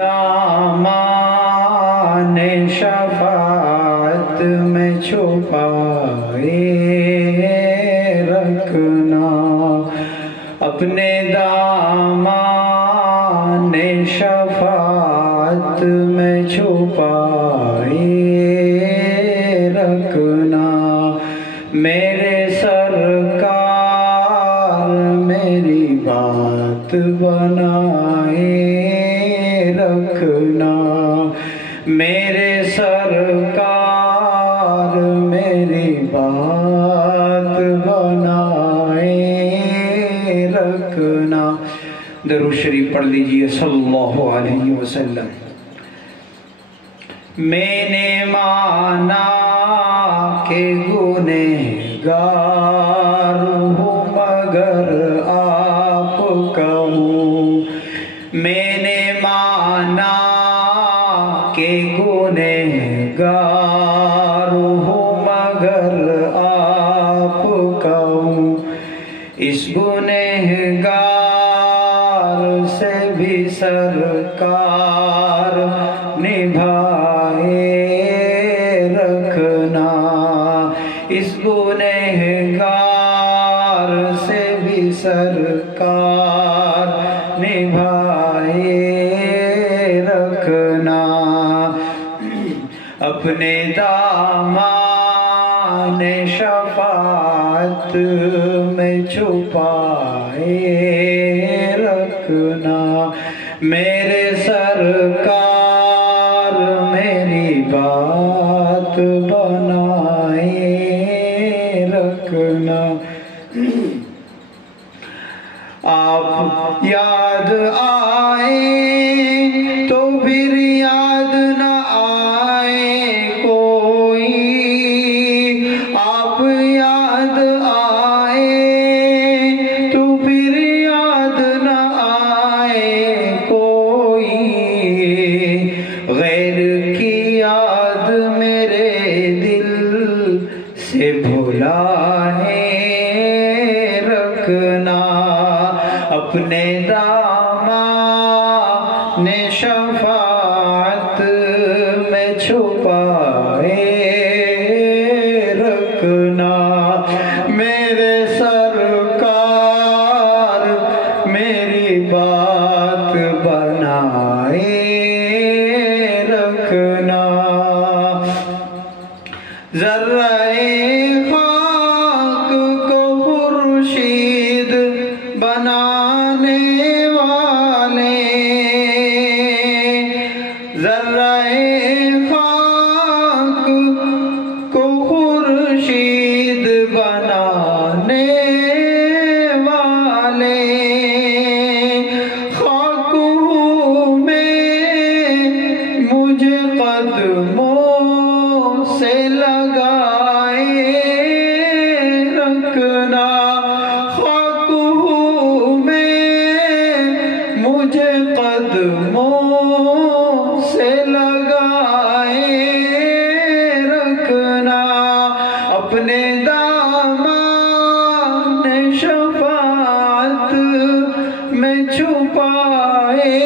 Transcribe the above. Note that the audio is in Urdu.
دامان شفاعت میں چھپائے رکھنا، اپنے دامان شفاعت میں چھپائے رکھنا، میرے سرکار میری بات بنائے رکھنا، میرے سرکار میری بات بنائے رکھنا۔ درود شریف پڑھ لیجئے صلی اللہ علیہ وسلم۔ میں نے مانا کہ گنہگار ہوں مگر آپ کا ہوں، میں نے مانا کہ گنہگار ہوں مگر آپ کا ہوں، اس گنہگار سے بھی سرکار نبھائے رکھنا، اس گنہگار سے بھی سرکار نبھائے رکھنا، اپنے دامان شفاعت میں چھپائے رکھنا، میرے سرکار میری بات بنائے رکھنا، آپ یاد آئے تو پھر یاد نہ آئے کوئی، آپ یاد آئے تو پھر یاد نہ آئے کوئی، غیر کی یاد میرے دل سے بھلائے رکھنا، اپنے دامان شفاعت میں چھپائے رکھنا، میرے سرکار میری بات بنائے رکھنا، ذرہ خاک کو خورشید بنانے والے، ذرہ خاک کو خورشید بنانے والے، خاک میں مجھے قدموں سے لگائے رکھنا، خاک میں مجھے قدموں سے لگائے رکھنا، اپنے دامان شفاعت میں چھپائے